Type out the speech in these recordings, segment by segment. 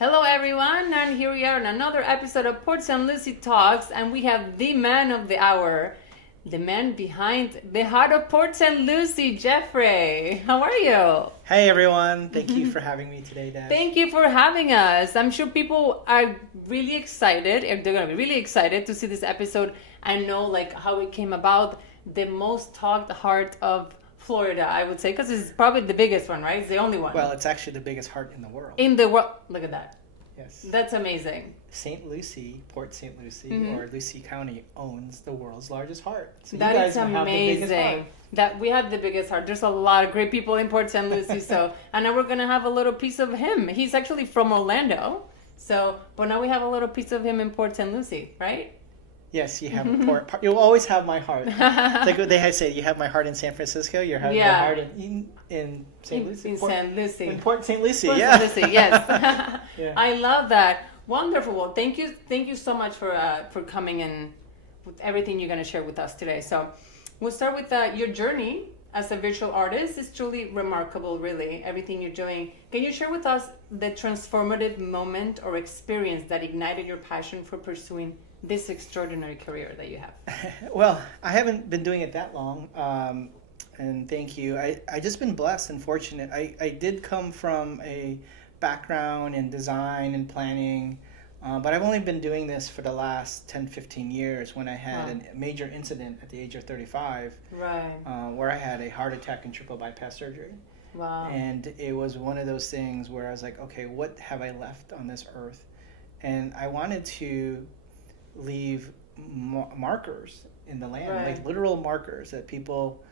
Hello, everyone, and here we are in another episode of Ports and Lucie Talks, and we have the man of the hour, the man behind the heart of Ports and Lucie, JEFRØ. How are you? Hey everyone, thank you for having me today, Dad. Thank you for having us. I'm sure people are really excited, and they're going to be really excited to see this episode and know like how it came about. The most talked heart of Florida, I would say, because it's probably the biggest one, right? It's the only one. Well, it's actually the biggest heart in the world. In the world. Look at that. Yes. That's amazing. St. Lucie, Port St. Lucie, or Lucie County owns the world's largest heart. So That you guys is have the biggest heart. amazing. That we have the biggest heart. There's a lot of great people in Port St. Lucie. So, and now we're gonna have a little piece of him. He's actually from Orlando. So, but now we have a little piece of him in Port St. Lucie, right? Yes, you have a port. You'll always have my heart. It's like what they say, you have my heart in San Francisco. You have my heart in St. Lucie. In St. Lucie. In Port St. Lucie. Port Yeah. St. Lucie, yes. Yeah. I love that. Wonderful. Well, thank you so much for coming in with everything you're going to share with us today. So, we'll start with your journey as a visual artist. It's truly remarkable, really, everything you're doing. Can you share with us the transformative moment or experience that ignited your passion for pursuing this extraordinary career that you have? Well, I haven't been doing it that long, and thank you. I just been blessed and fortunate. I did come from a background in design and planning, but I've only been doing this for the last 10, 15 years when I had a major incident at the age of 35, Right. where I had a heart attack and triple bypass surgery. Wow. And it was one of those things where I was like, okay, what have I left on this earth? And I wanted to leave markers in the land, Right. like literal markers that people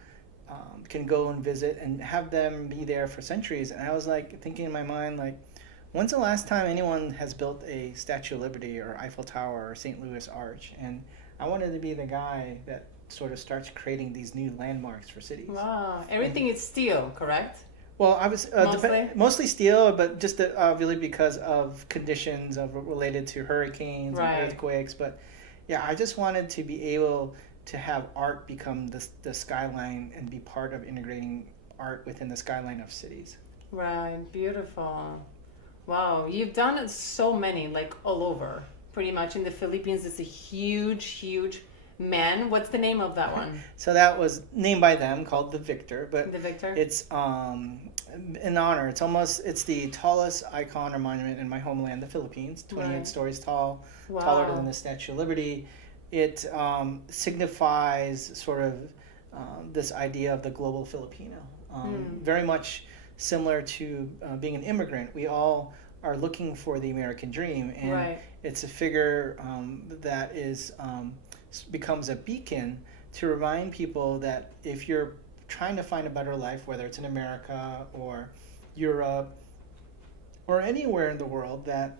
can go and visit and have them be there for centuries. And I was like thinking in my mind, like, when's the last time anyone has built a Statue of Liberty or Eiffel Tower or St. Louis Arch? And I wanted to be the guy that sort of starts creating these new landmarks for cities. Wow. Everything is steel, correct? Well, I was mostly steel, but just really because of conditions related to hurricanes Right. and earthquakes. But yeah, I just wanted to be able to have art become the skyline and be part of integrating art within the skyline of cities. Right. Beautiful. Wow. You've done so many, like all over. Pretty much in the Philippines, it's a huge man. What's the name of that one? So that was named by them, called the Victor, but The Victor? it's in honor. It's the tallest icon or monument in my homeland, the Philippines, 28 Right. stories tall, Wow. taller than the Statue of Liberty. It signifies sort of this idea of the global Filipino, very much similar to being an immigrant. We all are looking for the American dream, and Right. it's a figure that is becomes a beacon to remind people that if you're trying to find a better life, whether it's in America or Europe or anywhere in the world, that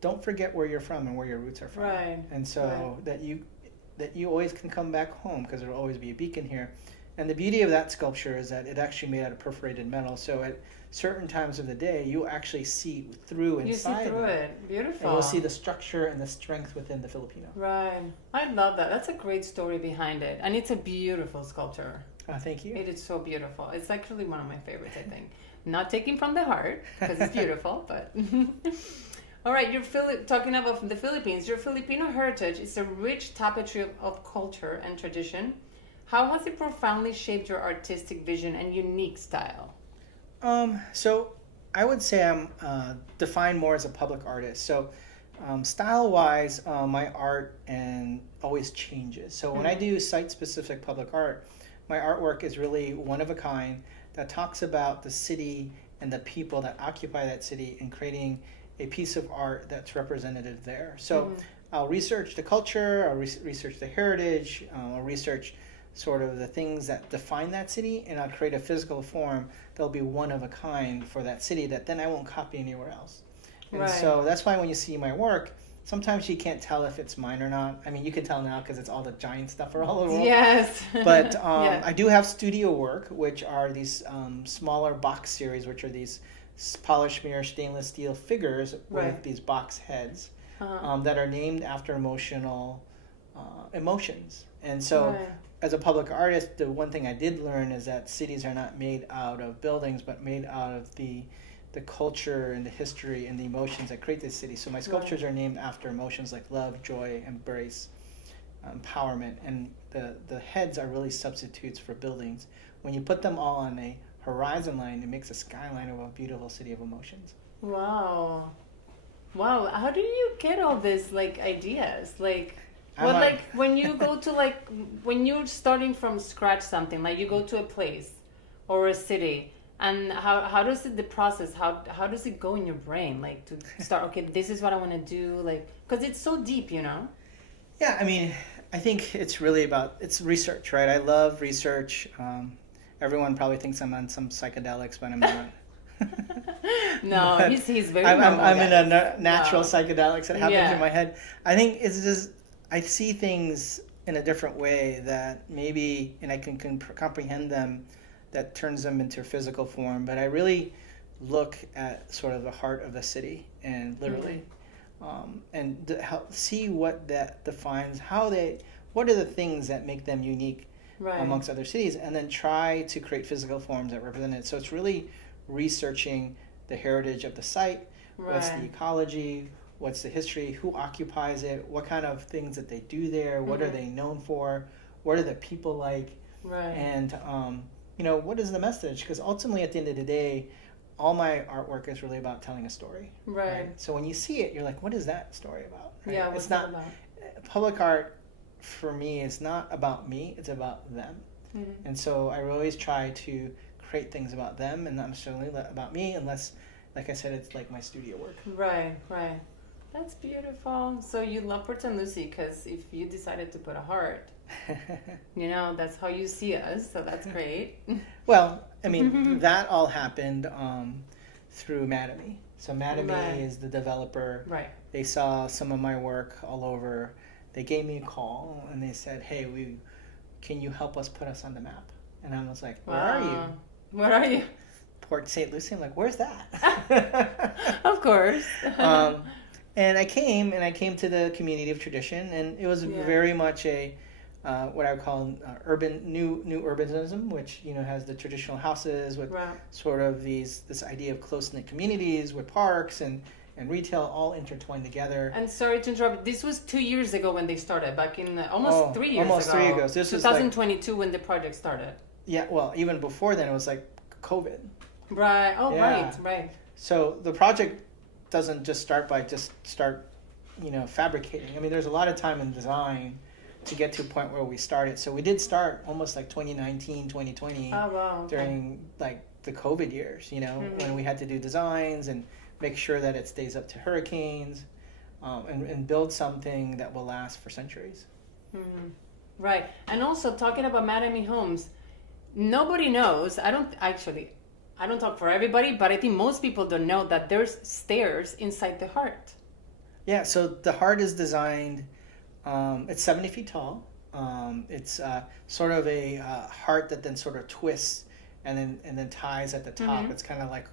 don't forget where you're from and where your roots are from. Right. And so that you always can come back home, because there will always be a beacon here. And the beauty of that sculpture is that it actually made out of perforated metal. So at certain times of the day, you actually see through inside. You see through it. Beautiful. And you'll see the structure and the strength within the Filipino. Right. I love that. That's a great story behind it. And it's a beautiful sculpture. Thank you. It is so beautiful. It's actually one of my favorites, I think. Not taking from the heart, because it's beautiful, but... All right, talking about the Philippines. Your Filipino heritage is a rich tapestry of culture and tradition. How has it profoundly shaped your artistic vision and unique style? So I would say I'm defined more as a public artist. So style-wise, my art always changes. So when I do site-specific public art, my artwork is really one of a kind that talks about the city and the people that occupy that city and creating a piece of art that's representative there. So I'll research the culture, I'll research the heritage, I'll research sort of the things that define that city, and I'll create a physical form that'll be one of a kind for that city that then I won't copy anywhere else. And Right. so that's why when you see my work, sometimes you can't tell if it's mine or not. I mean, you can tell now because it's all the giant stuff are all over. Yes. But Yeah. I do have studio work, which are these smaller box series, which are these polished mirror stainless steel figures with Right. these box heads Uh-huh. that are named after emotions. And so Right. as a public artist, the one thing I did learn is that cities are not made out of buildings, but made out of the the culture and the history and the emotions that create this city. So my sculptures are named after emotions like love, joy, embrace, empowerment, and the heads are really substitutes for buildings. When you put them all on a horizon line, it makes a skyline of a beautiful city of emotions. Wow. Wow. How do you get all these like ideas? Like, well, like when you go to like when you're starting from scratch something, like you go to a place or a city, and how does it the process? How does it go in your brain? Like to start, okay, this is what I want to do. Like, because it's so deep, you know. Yeah, I mean, I think it's really it's research, right? I love research. Everyone probably thinks I'm on some psychedelics, but I'm not. No, he's very. I'm in a natural psychedelics that happens in my head. I think it's just I see things in a different way that maybe, and I can comprehend them, that turns them into physical form. But I really look at sort of the heart of the city and literally, and help see what that defines, what are the things that make them unique amongst other cities, and then try to create physical forms that represent it. So it's really researching the heritage of the site, what's the ecology, what's the history, who occupies it, what kind of things that they do there, what are they known for, what are the people like, and what is the message? Because ultimately, at the end of the day, all my artwork is really about telling a story. Right. So when you see it, you're like, what is that story about? Right? Yeah, what's it's not about? Public art for me is not about me, it's about them. And so I always try to create things about them and not necessarily about me, unless, like I said, it's like my studio work. Right. That's beautiful. So you love Puerto Lucie because if you decided to put a heart, that's how you see us. So that's great. Well, I mean, that all happened through Madame. So Madame is the developer. Right. They saw some of my work all over. They gave me a call and they said, "Hey, can you help us put us on the map?" And I was like, "Where are you?" Where are you? Port St. Lucie. I'm like, "Where's that?" Of course. And I came to the community of tradition, and it was very much a what I would call urban new urbanism, which has the traditional houses with sort of this idea of close-knit communities with parks and retail all intertwined together. And sorry to interrupt, this was 2 years ago when they started, back in almost 3 years ago. Almost 3 years ago. This 2022 when the project started. Yeah, well, even before then, it was like COVID. Right. Oh, right. So the project doesn't just start fabricating. I mean, there's a lot of time in design to get to a point where we started. So we did start almost like 2019, 2020 during like the COVID years, when we had to do designs and make sure that it stays up to hurricanes, and build something that will last for centuries. Right. And also talking about Madame homes, nobody knows. I don't talk for everybody, but I think most people don't know that there's stairs inside the heart. Yeah, so the heart is designed, it's 70 feet tall. It's sort of a heart that then sort of twists and then ties at the top. It's kind of like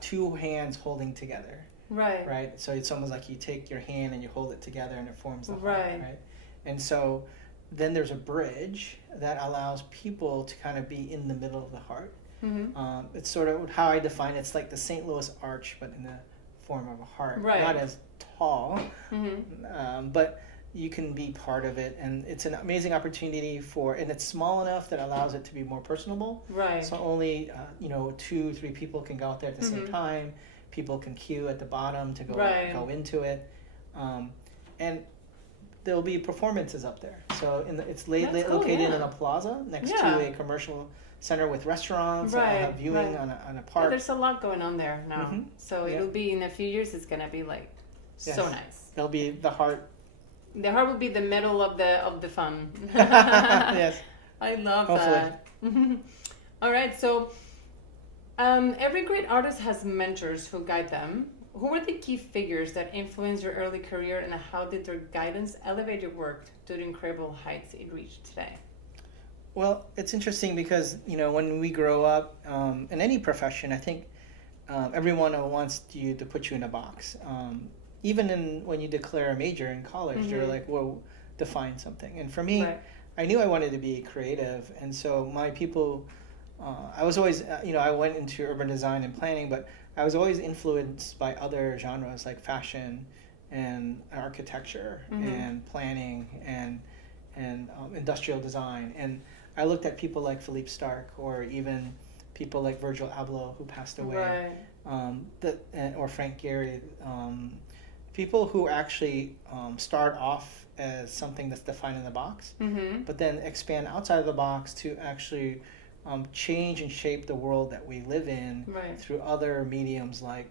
two hands holding together. Right. So it's almost like you take your hand and you hold it together and it forms the heart. Right. And so then there's a bridge that allows people to kind of be in the middle of the heart. It's sort of how I define it. It's like the St. Louis Arch, but in the form of a heart. Not as tall, but you can be part of it, and it's an amazing opportunity and it's small enough that allows it to be more personable. So only 2-3 people can go out there at the same time. People can queue at the bottom to go into it, and there'll be performances up there. So it's located in a plaza next to a commercial center with restaurants. I'll have viewing on a park. Yeah, there's a lot going on there now. So it'll be in a few years. It's gonna be like so nice. It'll be the heart. The heart will be the middle of the fun. Yes. I love that. All right. So every great artist has mentors who guide them. Who were the key figures that influenced your early career, and how did their guidance elevate your work to the incredible heights it reached today? Well, it's interesting because, when we grow up in any profession, I think everyone wants you to put you in a box. Even when you declare a major in college, they're like, well, define something. And for me, I knew I wanted to be creative. And so my people, I was always, I went into urban design and planning, but I was always influenced by other genres like fashion and architecture and planning and industrial design. And I looked at people like Philippe Starck or even people like Virgil Abloh, who passed away, or Frank Gehry, people who actually start off as something that's defined in the box, but then expand outside of the box to actually change and shape the world that we live in through other mediums like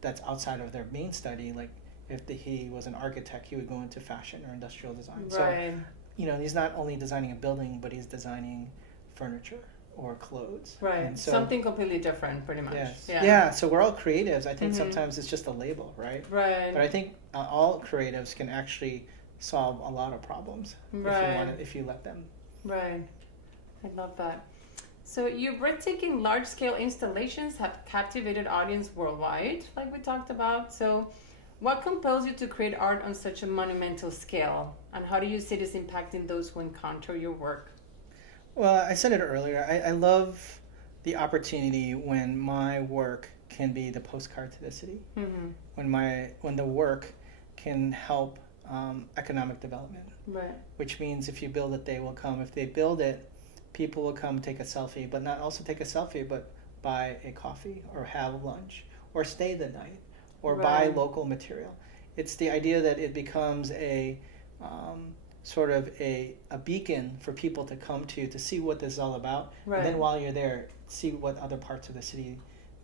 that's outside of their main study. Like if he was an architect, he would go into fashion or industrial design. So, he's not only designing a building, but he's designing furniture or clothes. Right. So, something completely different, pretty much. Yes. Yeah. So we're all creatives. I think sometimes it's just a label, right? Right. But I think all creatives can actually solve a lot of problems if you let them. Right. I love that. So your breathtaking large-scale installations have captivated audience worldwide, like we talked about. So what compels you to create art on such a monumental scale? And how do you see this impacting those who encounter your work? Well, I said it earlier. I love the opportunity when my work can be the postcard to the city. When the work can help economic development. Right. Which means if you build it, they will come. If they build it, people will come take a selfie, but not also take a selfie, but buy a coffee or have lunch or stay the night or buy local material. It's the idea that it becomes a sort of a beacon for people to come to see what this is all about. And then while you're there, see what other parts of the city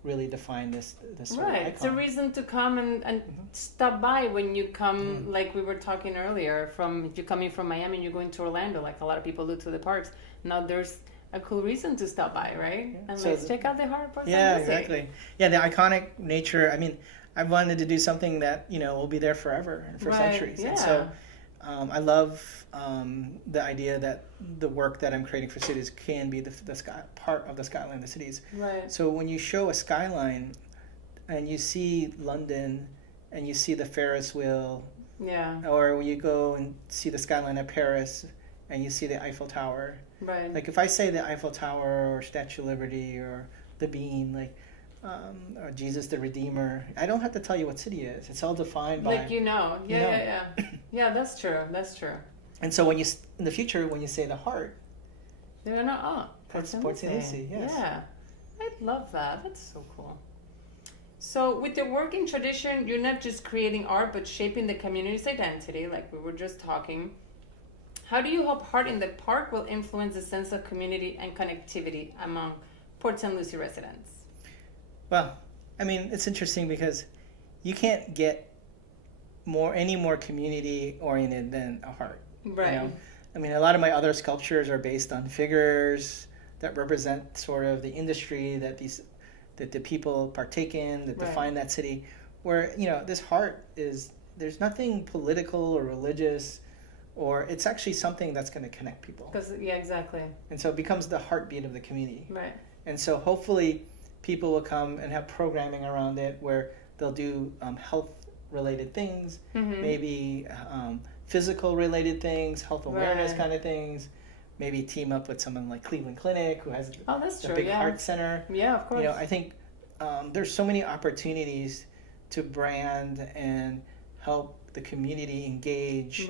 really define this sort of icon. It's a reason to come and stop by when you come, like we were talking earlier, if you're coming from Miami and you're going to Orlando, like a lot of people do to the parks. Now there's a cool reason to stop by, right? Yeah. And so let's check out the Heart Park. Yeah, exactly. Yeah, the iconic nature. I mean, I wanted to do something that, will be there forever and for centuries. Yeah. And so I love the idea that the work that I'm creating for cities can be the sky, part of the skyline of the cities. Right. So when you show a skyline and you see London and you see the Ferris wheel, or when you go and see the skyline of Paris and you see the Eiffel Tower, like if I say the Eiffel Tower or Statue of Liberty or the Bean, like or Jesus the Redeemer, I don't have to tell you what city it is. It's all defined by Yeah, that's true. And so when in the future when you say the heart, that's Porta Lucie. Yes. Yeah, I love that. That's so cool. So with your working tradition, you're not just creating art, but shaping the community's identity, like we were just talking. How do you hope Heart in the Park will influence the sense of community and connectivity among Port St. Lucie residents? Well, I mean, it's interesting because you can't get any more community oriented than a heart. Right. I mean, a lot of my other sculptures are based on figures that represent sort of the industry that the people partake in, that define that city. Where, this heart there's nothing political or religious, or it's actually something that's going to connect people. Exactly. And so it becomes the heartbeat of the community. Right. And so hopefully people will come and have programming around it where they'll do health-related things, maybe physical-related things, health awareness kind of things, maybe team up with someone like Cleveland Clinic who has the big heart center. Yeah, of course. I think there's so many opportunities to brand and help the community engage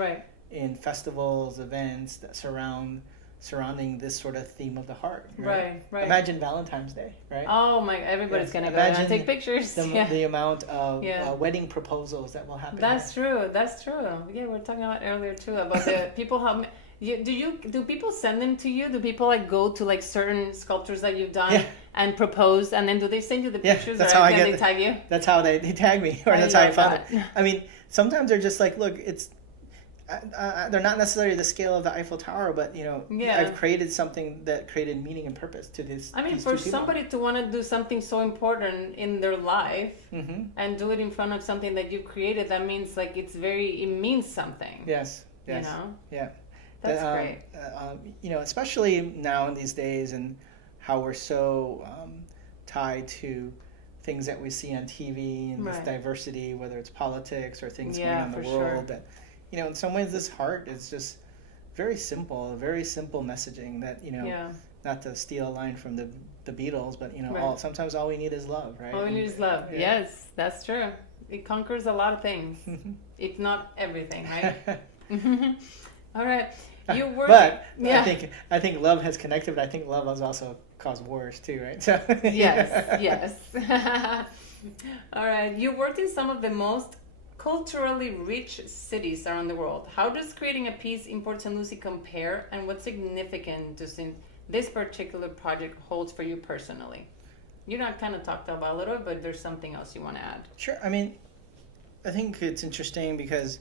in festivals, events that surrounding this sort of theme of the heart. Right. Imagine Valentine's Day, right? Oh my! Everybody's gonna go and take pictures. The amount of wedding proposals that will happen. That's true. Yeah, we were talking about earlier too about the people. Do people send them to you? Do people go to certain sculptures that you've done and propose, and then do they send you the pictures? That's or how they tag you. That's how they tag me, or that's how I found it. I mean, sometimes they're just like, look, it's. They're not necessarily the scale of the Eiffel Tower, but I've created something that created meaning and purpose to this. I mean, for somebody to want to do something so important in their life and do it in front of something that you've created, that means it means something. Yes. Yeah. That's great. Especially now in these days and how we're so tied to things that we see on TV and this diversity, whether it's politics or things going on in the world that. In some ways, this heart is just very simple messaging that, not to steal a line from the Beatles, but Right. sometimes all we need is love, right? All we need is love. Yeah. Yes, that's true. It conquers a lot of things, if not everything, right? All right. You work. But Yeah. I think love has connected, but I think love has also caused wars too, right? So Yes, yes. All right. You worked in some of the most culturally rich cities around the world. How does creating a piece in Port St. Lucie compare, and what significance does this particular project holds for you personally? You know, I kind of talked about a little, but there's something else you want to add. Sure. I mean, I think it's interesting because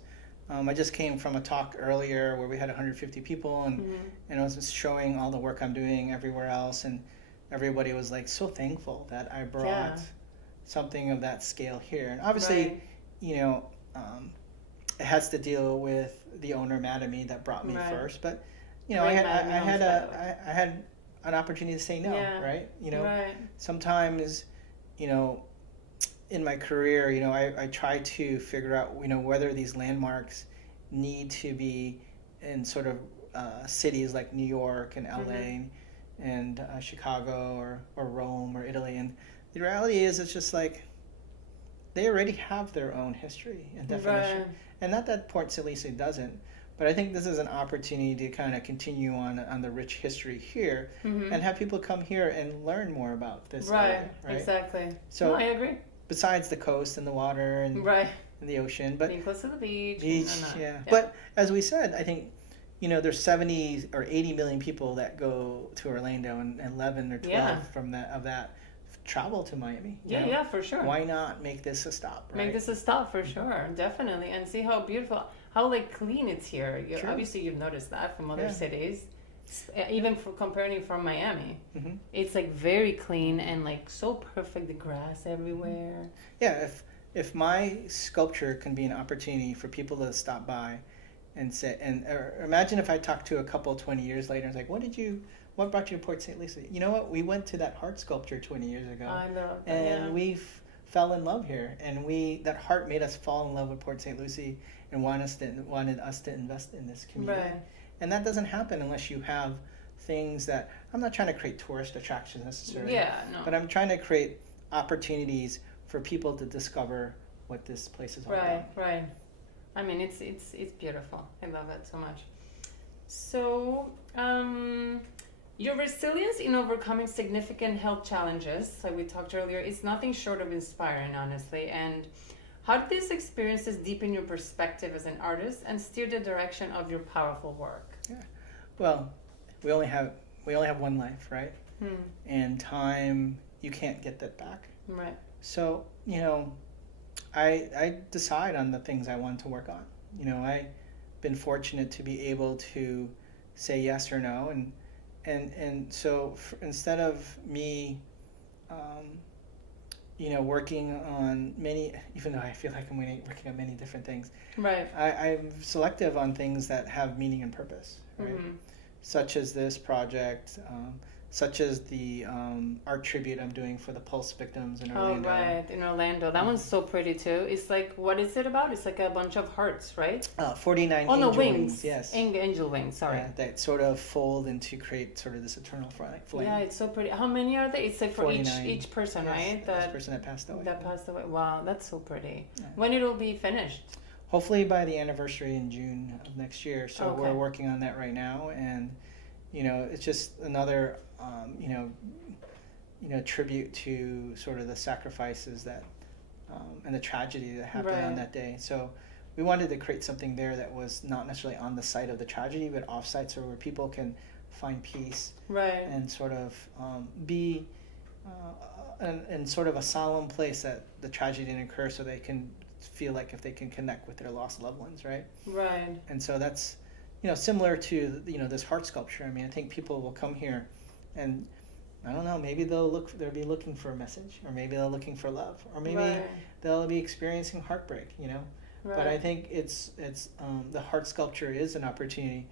I just came from a talk earlier where we had 150 people, and I was just showing all the work I'm doing everywhere else, and everybody was like so thankful that I brought something of that scale here. And obviously, Right. you know, it has to deal with the owner mad at me that brought me Right. first, but you know, Very I mad at me on had an opportunity to say no, Yeah. right? You know, Right. sometimes, you know, in my career, you know, I try to figure out, you know, whether these landmarks need to be in sort of cities like New York and LA and Chicago or Rome or Italy. And the reality is, it's just like they already have their own history and definition. Right. And not that Port St. Lucie doesn't, but I think this is an opportunity to kind of continue on the rich history here and have people come here and learn more about this area, right? Exactly. So No, I agree. besides the coast and the water and, Right. and the ocean, but Being close to the beach. yeah. But as we said, I think, you know, there's 70 or 80 million people that go to Orlando, and 11 or 12 from that travel to Miami. you know? Yeah, for sure. Why not make this a stop, right? Make this a stop for sure, definitely, and see how beautiful, how like clean it's here. True. Obviously, you've noticed that from other Yeah. cities, even for comparing it from Miami. Mhm. It's like very clean and like so perfect. The grass everywhere. Yeah, if my sculpture can be an opportunity for people to stop by and say, or imagine if I talked to a couple 20 years later and was like, what brought you to Port St. Lucie? You know what? We went to that heart sculpture 20 years ago. I know. And we fell in love here, and that heart made us fall in love with Port St. Lucie and wanted us to invest in this community. Right. And that doesn't happen unless you have things that, I'm not trying to create tourist attractions necessarily. Yeah, no. But I'm trying to create opportunities for people to discover what this place is all about. Right. I mean, it's beautiful. I love it so much. So, your resilience in overcoming significant health challenges, like we talked earlier, is nothing short of inspiring, honestly. And how did these experiences deepen your perspective as an artist and steer the direction of your powerful work? Yeah. Well, we only have one life, right? And time, you can't get that back. Right. So, you know, I decide on the things I want to work on. You know, I've been fortunate to be able to say yes or no, and so instead of me, you know, working on many, even though I feel like I'm working on many different things, Right. I'm selective on things that have meaning and purpose, right? Such as this project, such as the art tribute I'm doing for the Pulse victims in Orlando. Oh, right, in Orlando. That one's so pretty too. It's like, what is it about? It's like a bunch of hearts, right? 49 Oh, no, angel wings. yes. Angel wings, sorry. Yeah, that sort of fold and to create sort of this eternal flame. Yeah, it's so pretty. How many are there? It's like for 49. each person, Yes, right? this person that passed away. That passed away. Wow, that's so pretty. Yeah. When it'll be finished? Hopefully by the anniversary in June of next year. So Okay. we're working on that right now, and you know, it's just another tribute to sort of the sacrifices that and the tragedy that happened on Right. that day. So we wanted to create something there that was not necessarily on the site of the tragedy, but off-site, so where people can find peace Right. and sort of be in sort of a solemn place that the tragedy didn't occur, so they can feel like if they can connect with their lost loved ones, right? Right. And so that's, you know, similar to, you know, this heart sculpture. I mean, I think people will come here and, I don't know, maybe they'll be looking for a message, or maybe they're looking for love, or maybe Right. they'll be experiencing heartbreak, you know? Right. But I think it's the heart sculpture is an opportunity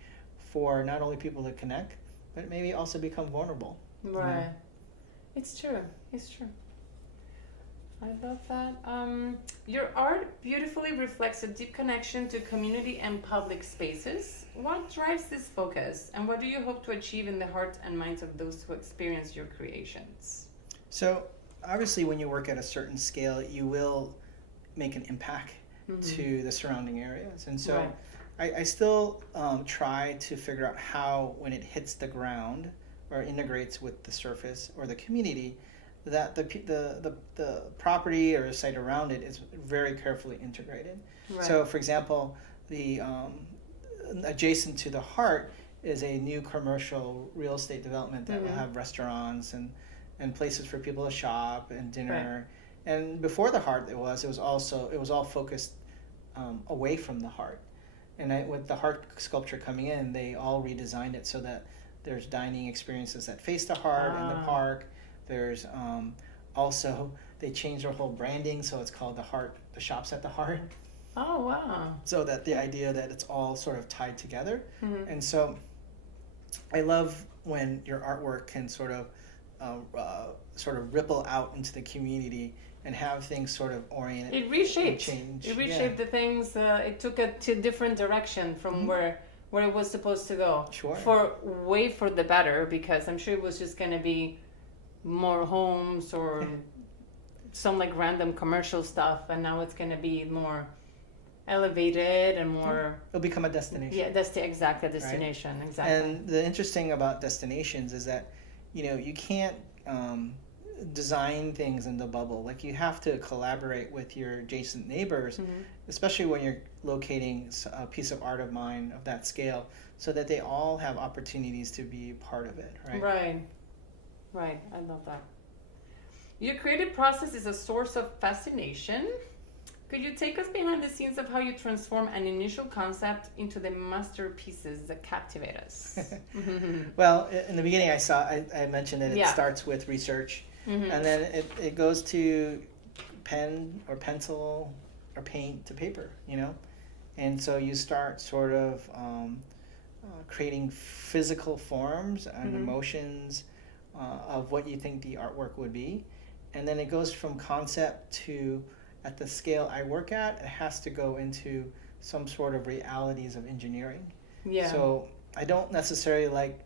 for not only people to connect, but maybe also become vulnerable. Right. It's true. It's true. I love that. Your art beautifully reflects a deep connection to community and public spaces. What drives this focus, and what do you hope to achieve in the hearts and minds of those who experience your creations? So obviously when you work at a certain scale, you will make an impact to the surrounding areas. And so I still try to figure out how, when it hits the ground or integrates with the surface or the community, that the property or site around it is very carefully integrated. Right. So for example, the adjacent to the heart is a new commercial real estate development that will have restaurants and places for people to shop and dinner. Right. And before the heart, it was all focused away from the heart. And with the heart sculpture coming in, they all redesigned it so that there's dining experiences that face the heart in the park. There's also, they changed their whole branding, so it's called the shops at the heart. Oh, wow. So that the idea that it's all sort of tied together. And so I love when your artwork can sort of ripple out into the community and have things sort of oriented. It reshaped. Change. It reshaped the things. It took it to a different direction from where it was supposed to go. Sure. For the better, because I'm sure it was just going to be more homes or some like random commercial stuff, and now it's going to be more elevated and more. It'll become a destination. Yeah, that's exactly a destination. Right? Exactly. And the interesting about destinations is that, you can't design things in the bubble. Like, you have to collaborate with your adjacent neighbors, especially when you're locating a piece of art of mine of that scale, so that they all have opportunities to be part of it, right? Right. I love that. Your creative process is a source of fascination. Could you take us behind the scenes of how you transform an initial concept into the masterpieces that captivate us? Well, in the beginning, I mentioned that it starts with research, and then it goes to pen or pencil or paint to paper, and so you start sort of creating physical forms and emotions of what you think the artwork would be, and then it goes from concept to, at the scale I work at, it has to go into some sort of realities of engineering. Yeah. So I don't necessarily like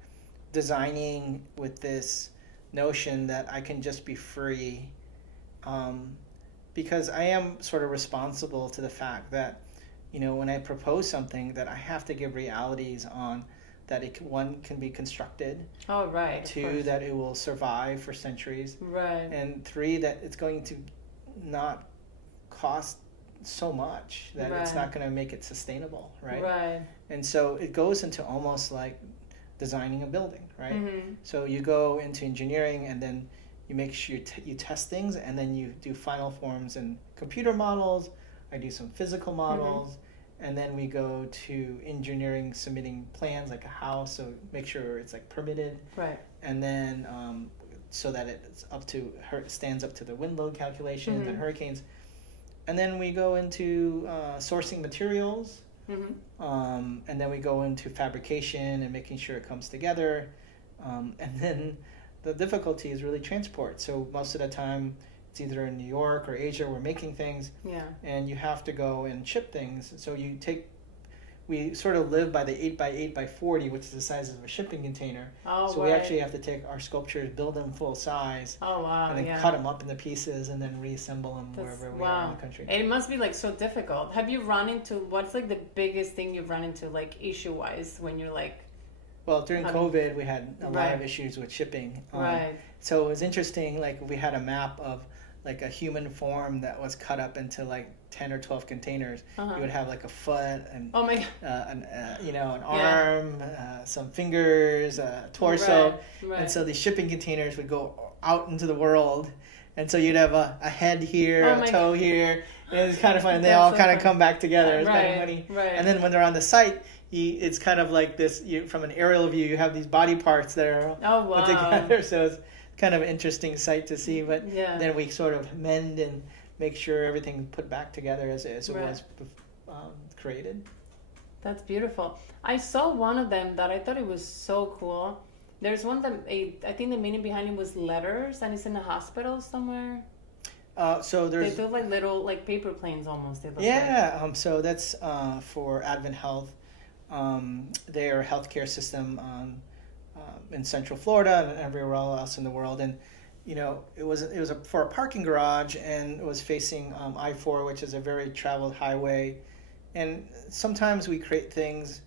designing with this notion that I can just be free, because I am sort of responsible to the fact that, when I propose something, that I have to give realities on that one can be constructed. Oh, right. 2, that it will survive for centuries. Right. And 3, that it's going to not cost so much that it's not going to make it sustainable, right? Right. And so it goes into almost like designing a building, right? So you go into engineering, and then you make sure you test things, and then you do final forms and computer models. I do some physical models, and then we go to engineering, submitting plans like a house, so make sure it's like permitted, right? And then so that it's stands up to the wind load calculations and hurricanes. And then we go into sourcing materials, and then we go into fabrication and making sure it comes together. And then the difficulty is really transport. So most of the time, it's either in New York or Asia, we're making things, and you have to go and ship things. So we sort of live by the 8x8x40, which is the size of a shipping container. Oh, so we actually have to take our sculptures, build them full size, and then cut them up into pieces, and then reassemble them wherever we are in the country. And it must be like so difficult. Have you run into, what's like the biggest thing you've run into, like issue-wise, when you're like... Well, during COVID, we had a lot of issues with shipping. So it was interesting, like we had a map of like a human form that was cut up into like 10 or 12 containers. You would have like a foot and an arm, some fingers, torso, and so these shipping containers would go out into the world, and so you'd have a head here, a toe here, and it was kind of fun. And they all kind of come back together. It's kind of funny. And then when they're on the site, it's kind of like this. From an aerial view, you have these body parts that are put together. So it's kind of an interesting sight to see. But then we sort of mend and make sure everything's put back together as it was created. That's beautiful. I saw one of them that I thought it was so cool. There's one that I think the meaning behind it was letters, and it's in a hospital somewhere. So They there's do like little like paper planes almost. They look like. yeah. So that's for Advent Health. Their healthcare system in Central Florida and everywhere else in the world, and for a parking garage, and it was facing I-4, which is a very traveled highway, and sometimes we create things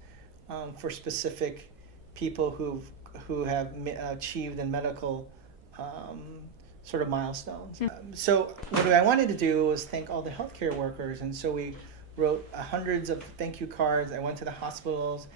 for specific people who have achieved in medical sort of milestones. So what I wanted to do was thank all the healthcare workers, and so we wrote hundreds of thank you cards. I went to the hospitals,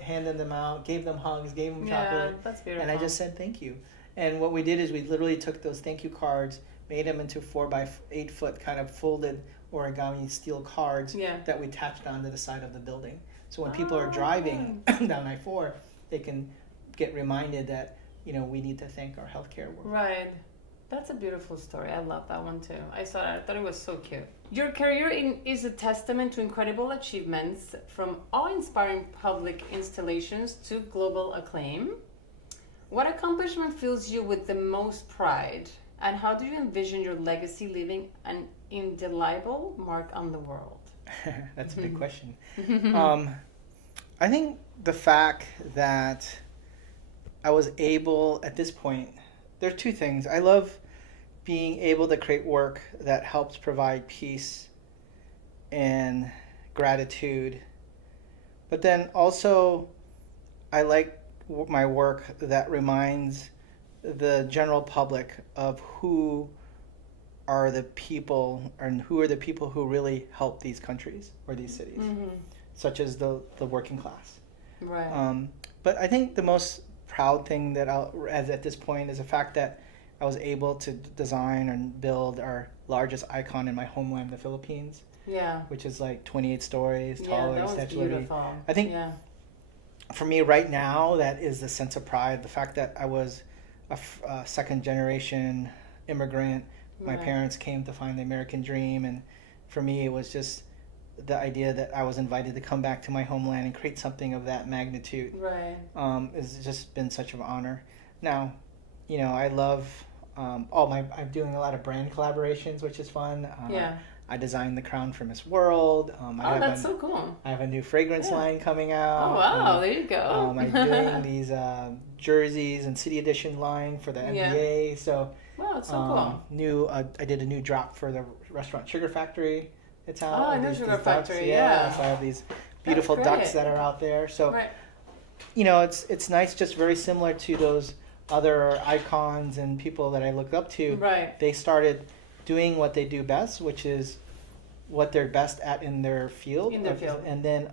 handed them out, gave them hugs, gave them chocolate. Yeah, that's beautiful. And I just said thank you. And what we did is we literally took those thank you cards, made them into 4 by 8 foot kind of folded origami steel cards that we attached onto the side of the building. So when people are driving down I-4, they can get reminded that we need to thank our healthcare workers. Right. That's a beautiful story. I love that one too. I saw that. I thought it was so cute. Your career is a testament to incredible achievements, from awe-inspiring public installations to global acclaim. What accomplishment fills you with the most pride, and how do you envision your legacy leaving an indelible mark on the world? That's a big question. I think the fact that I was able, at this point, there are two things. I love being able to create work that helps provide peace and gratitude. But then also, I like my work that reminds the general public of who are the people, and who are the people who really help these countries or these cities, such as the working class. Right. But I think the most proud thing that at this point is the fact that I was able to design and build our largest icon in my homeland, the Philippines. Yeah. Which is like 28 stories tall. Yeah, that was beautiful. I think for me right now, that is the sense of pride. The fact that I was a second generation immigrant. My parents came to find the American dream, and for me it was just the idea that I was invited to come back to my homeland and create something of that magnitude. Right. It's just been such an honor. Now, I love I'm doing a lot of brand collaborations, which is fun. I designed the crown for Miss World. That's so cool. I have a new fragrance line coming out. Oh, wow, there you go. I'm doing these jerseys and city edition line for the NBA. So, wow, it's so cool. I did a new drop for the restaurant Sugar Factory. It's out. Oh, I know Sugar Factory, So I have these beautiful ducks that are out there. So, it's nice, just very similar to those other icons and people that I look up to. Right. They started doing what they do best, which is what they're best at in their field. And then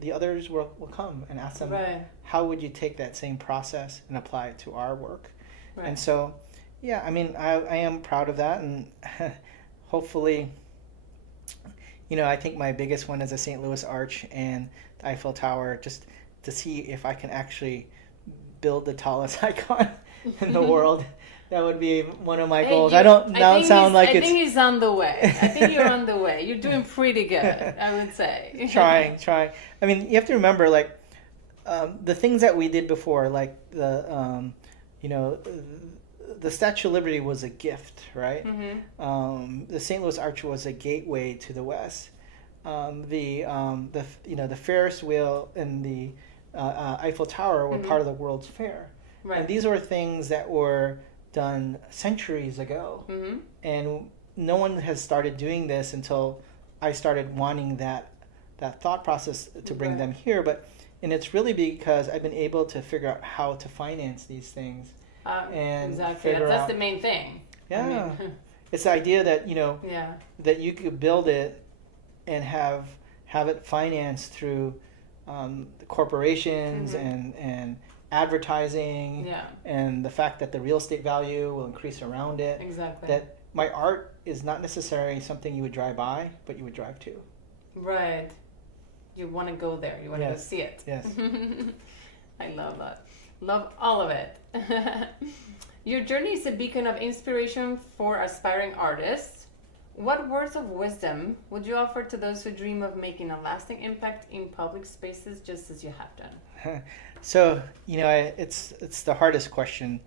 the others will come and ask them, how would you take that same process and apply it to our work? Right. And so, I am proud of that, and hopefully, I think my biggest one is the St. Louis Arch and the Eiffel Tower, just to see if I can actually build the tallest icon in the world. That would be one of my goals. I think he's on the way. I think you're on the way. You're doing pretty good, I would say. Trying. I mean, you have to remember, like, the things that we did before, like the Statue of Liberty was a gift, right? The St. Louis Arch was a gateway to the West. The Ferris wheel and the Eiffel Tower were part of the World's Fair. Right. And these were things that were done centuries ago. And no one has started doing this until I started wanting that thought process to bring them here. And it's really because I've been able to figure out how to finance these things. Exactly. That's the main thing. Yeah. It's the idea that, that you could build it and have it financed through corporations and advertising, and the fact that the real estate value will increase around it. Exactly. That my art is not necessarily something you would drive by, but you would drive to. Right. You want to go there. You want to go see it. Yes. I love that. Love all of it. Your journey is a beacon of inspiration for aspiring artists. What words of wisdom would you offer to those who dream of making a lasting impact in public spaces, just as you have done? So, it's the hardest question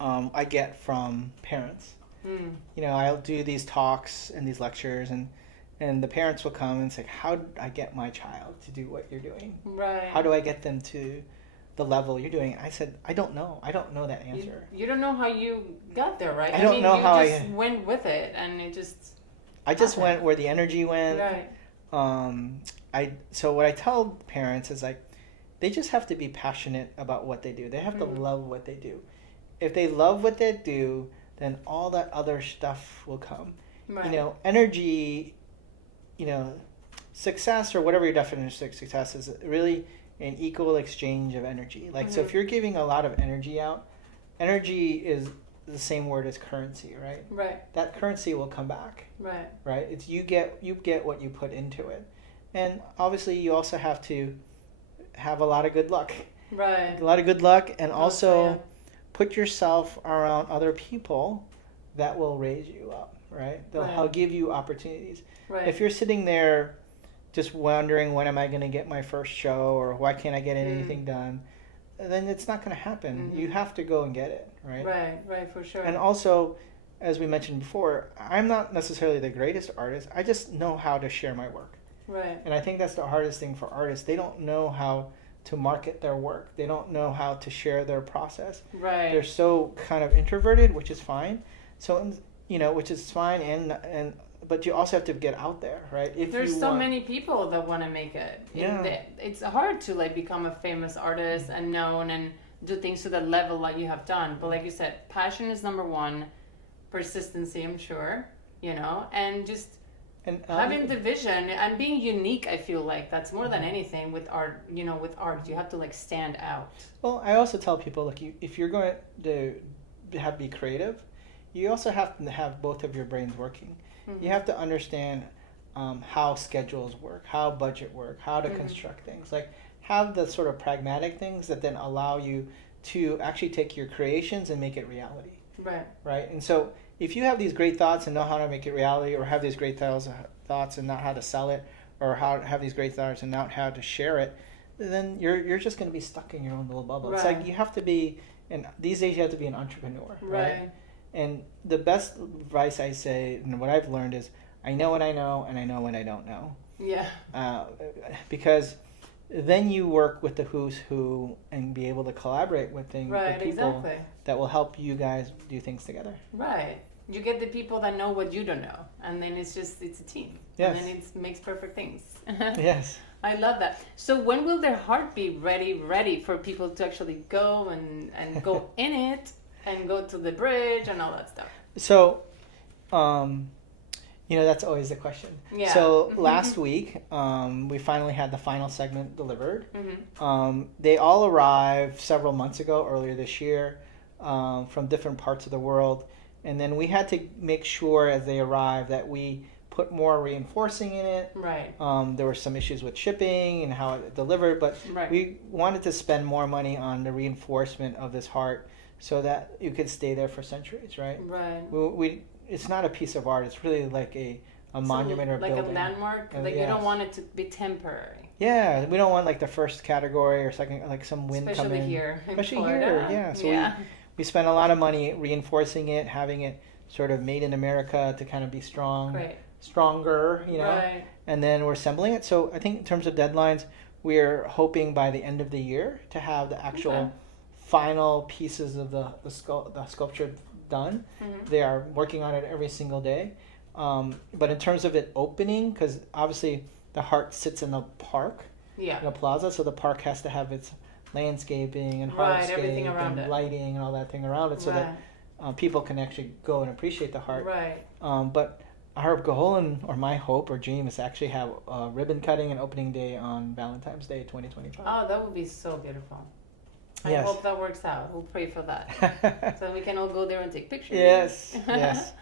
I get from parents. You know, I'll do these talks and these lectures, and the parents will come and say, how do I get my child to do what you're doing? Right. How do I get them to the level you're doing? I said, I don't know. I don't know that answer. You don't know how you got there, right? I don't know how you just went with it, and it just... I just went where the energy went. Right. So what I tell parents is like, they just have to be passionate about what they do. They have to love what they do. If they love what they do, then all that other stuff will come. Right. You know, energy, you know, success, or whatever your definition of success is, really an equal exchange of energy. Like, so if you're giving a lot of energy out, energy is the same word as currency, right? Right. That currency will come back. Right. Right? It's you get what you put into it. And obviously you also have to have a lot of good luck. Right. A lot of good luck, and also put yourself around other people that will raise you up, right? They'll give you opportunities. Right. If you're sitting there just wondering, when am I going to get my first show, or why can't I get anything done, then it's not going to happen. You have to go and get it, right? Right, for sure. And also, as we mentioned before, I'm not necessarily the greatest artist. I just know how to share my work. Right. And I think that's the hardest thing for artists. They don't know how to market their work. They don't know how to share their process. Right. They're so kind of introverted, which is fine. So, you know, which is fine, and but you also have to get out there, right? There's so many people that want to make it. It's hard to like become a famous artist and known and do things to the level that you have done. But like you said, passion is number one, persistency, I'm sure, you know, and just having the vision and being unique. I feel like that's more than anything with art. You know, with art, you have to like stand out. Well, I also tell people, like, if you're going to be creative, you also have to have both of your brains working. You have to understand how schedules work, how budget work, how to construct things. Like, have the sort of pragmatic things that then allow you to actually take your creations and make it reality. Right. Right. And so if you have these great thoughts and know how to make it reality, or have these great thoughts and not how to sell it, or have these great thoughts and not how to share it, then you're just going to be stuck in your own little bubble. Right. It's like you have to be, and these days you have to be an entrepreneur. Right. And the best advice I say, and what I've learned, is I know what I know, and I know what I don't know. Yeah. Because then you work with the who's who and be able to collaborate with people that will help you guys do things together. Right. You get the people that know what you don't know, and then it's a team. Yes. And then it makes perfect things. Yes. I love that. So when will their heart be ready for people to actually go and go in it? And go to the bridge and all that stuff. So, you know, that's always the question. Yeah. So last week, we finally had the final segment delivered. They all arrived several months ago, earlier this year, from different parts of the world. And then we had to make sure as they arrived that we put more reinforcing in it. Right. There were some issues with shipping and how it delivered, but we wanted to spend more money on the reinforcement of this heart, so that you could stay there for centuries, right? Right. It's not a piece of art. It's really like a monument or like building. Like a landmark? Like you don't want it to be temporary. Yeah, we don't want like the first category or second, like some wind Especially coming. Especially here, yeah. So we spent a lot of money reinforcing it, having it sort of made in America to kind of be stronger, you know. Right. And then we're assembling it. So I think in terms of deadlines, we're hoping by the end of the year to have the actual final pieces of the sculpture done. They are working on it every single day. But in terms of it opening, because obviously the heart sits in the park, in a plaza, so the park has to have its landscaping and hardscape and lighting and all that thing around it, so that people can actually go and appreciate the heart. Right. But our goal or my hope or dream is to actually have ribbon cutting and opening day on Valentine's Day 2025. Oh, that would be so beautiful. I hope that works out. We'll pray for that. So we can all go there and take pictures. Yes.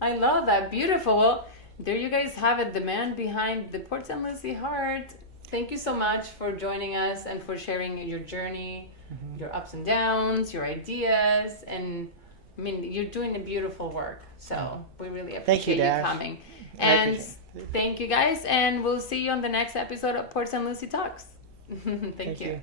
I love that. Beautiful. Well, there you guys have it. The man behind the Port St. Lucie heart. Thank you so much for joining us and for sharing your journey, your ups and downs, your ideas. And I mean, you're doing a beautiful work. So we really appreciate you coming. And thank you guys. And we'll see you on the next episode of Port St. Lucie Talks. Thank you.